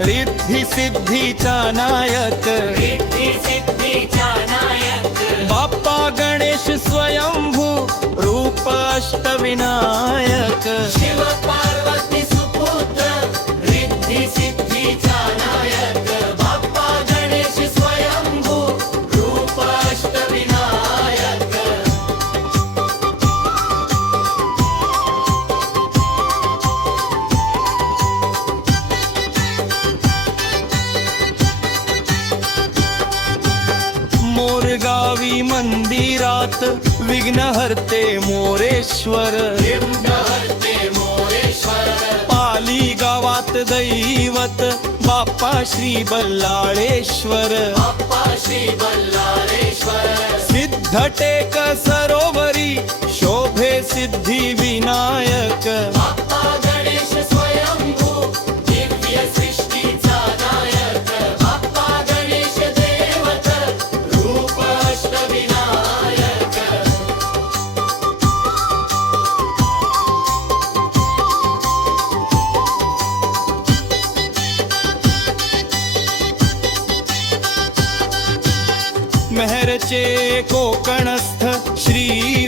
रिद्धी सिद्धीचा नायक, रिद्धी सिद्धीचा नायक, बाप्पा गणेश स्वयंभू रूप अष्टविनायक, शिव पार्वती सुपुत्र रिद्धी सिद्धीचा नायक, बाप्पा गणेश स्वयंभू रूप अष्टविनायक. मोरगावी मंदिरात विघ्नहर्ते मोरेश्वर, विघ्नहर्ते मोरेश्वर, पाली गावात दैवत बाप्पा श्री बल्लाळेश्वर, बाप्पा श्री बल्लाळेश्वर, सिद्धटेक सरोवरी शोभे सिद्धी विनायक, बाप्पा गणेश स्वयंभू दिव्य सृष्टीचा नायक, बाप्पा गणेश देवत रूप अष्टविनायक. मेहरचे कोकणस्थ श्री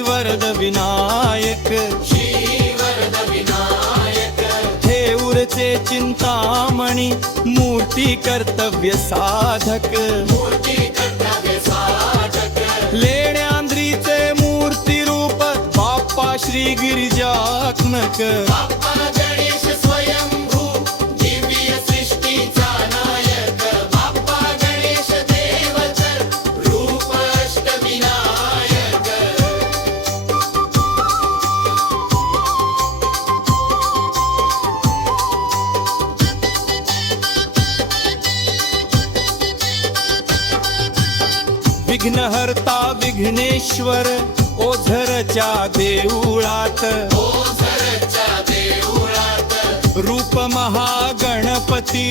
वरद विनायक, श्री वरद विनायक, थेऊरचे चिंतामणी मूर्ती कर्तव्य साधक, मूर्ती कर्तव्य साधक, लेण्यांद्रीचे मूर्ती रूप बाप्पा श्री गिरिजात्मक, बाप्पा गणेश स्वयंभू दिव्य सृष्टीचा नायक, बाप्पा गणेश देवत रूप अष्टविनायक. विघ्नहर्ता विघ्नेश्वर ओझरच्या देऊळात, ओझरच्या देऊळात, रूप महागणपती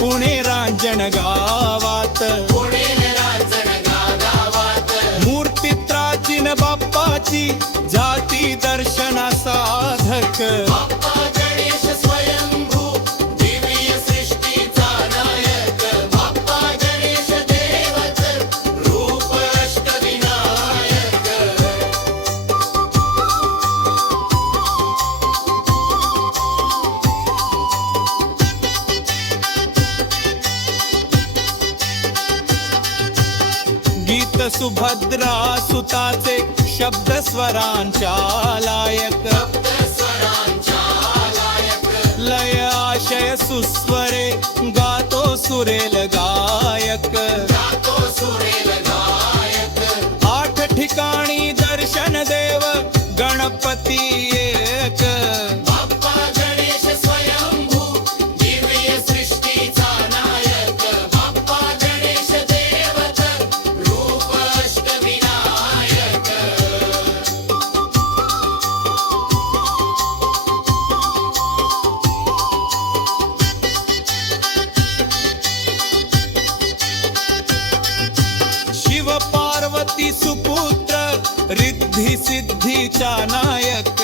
पुणे रांजण गावात, पुणे रांजणगा गावात, मूर्ती प्राचीन बाप्पाची जाती दर्शना साधक, बाप्पा गणेश स्वयंभू दिव्य सृष्टीचा नायक, बाप्पा गणेश देवत रूप अष्टविनायक. गीत सुभद्रा सुताचे शब्द स्वरांच्या लायक, स्वरांच्या लायक, लय आशय सुस्वरे गातो सुरेल गायक, गातो सुरेल गायक, 8 ठिकाणी दर्शन देव गणपती एक, बाप्पा गणेश स्वयंभू दिव्य सृष्टीचा नायक, बाप्पा गणेश देवत रूप अष्टविनायक. शिव पार्वती सुपुत्र रिद्धी सिद्धीचा नायक,